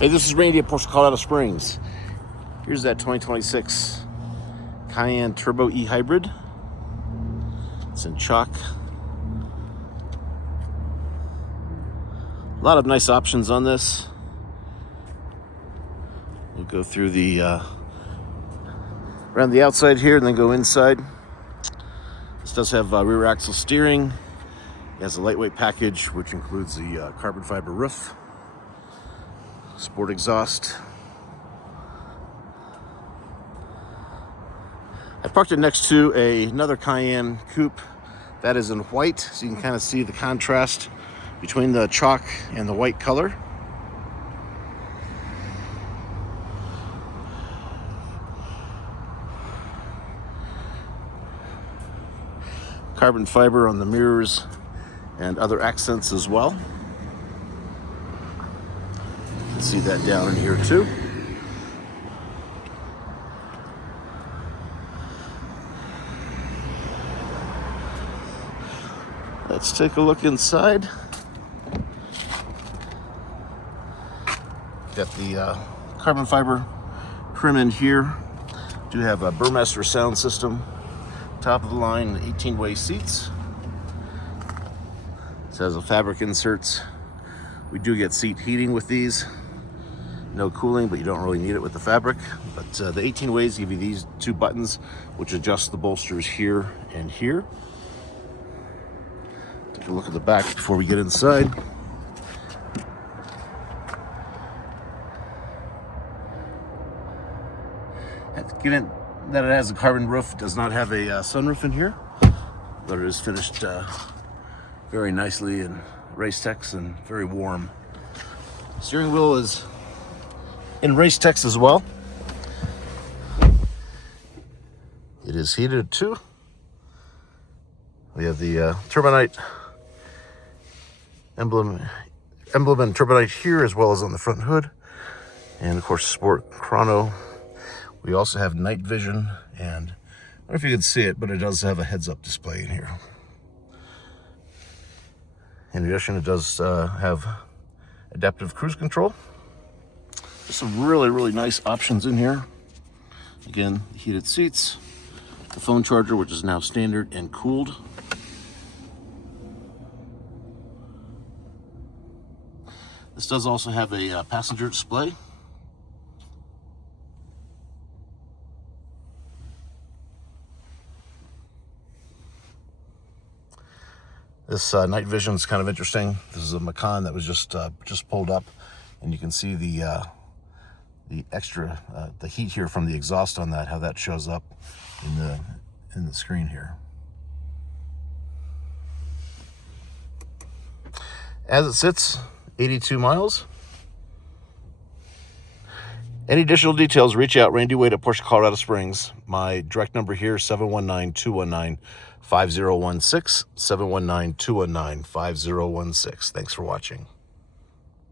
Hey, this is Randy at Porsche Colorado Springs. Here's that 2026 Cayenne Turbo E-Hybrid. It's in chalk. A lot of nice options on this. We'll go through the around the outside here and then go inside. This does have rear axle steering. It has a lightweight package, which includes the carbon fiber roof, sport exhaust. I parked it next to another Cayenne Coupe that is in white, so you can kind of see the contrast between the chalk and the white color. Carbon fiber on the mirrors and other accents as well. You can see that down in here too. Let's take a look inside. Got the carbon fiber trim in here. Do have a Burmester sound system. Top of the line 18-way seats. It has a fabric inserts. We do get seat heating with these. No cooling, but you don't really need it with the fabric. But the 18 ways give you these two buttons, which adjust the bolsters here and here. Take a look at the back before we get inside. Given that it has a carbon roof, it does not have a sunroof in here, but it is finished very nicely in Race-Tex and very warm. Steering wheel is in Race-Tex as well. It is heated too. We have the Turbonite emblem and Turbonite here, as well as on the front hood, and of course Sport Chrono. We also have night vision, and I don't know if you can see it, but it does have a heads-up display in here. In addition, it does have adaptive cruise control. There's some really nice options in here. Again, heated seats, the phone charger, which is now standard and cooled. This does also have a passenger display. This night vision is kind of interesting. This is a Macan that was just pulled up, and you can see the extra the heat here from the exhaust on that, how that shows up in the screen here. As it sits, 82 miles. Any additional details, reach out. Randy Wade at Porsche Colorado Springs. My direct number here, 719-219-5016, 719-219-5016. Thanks for watching.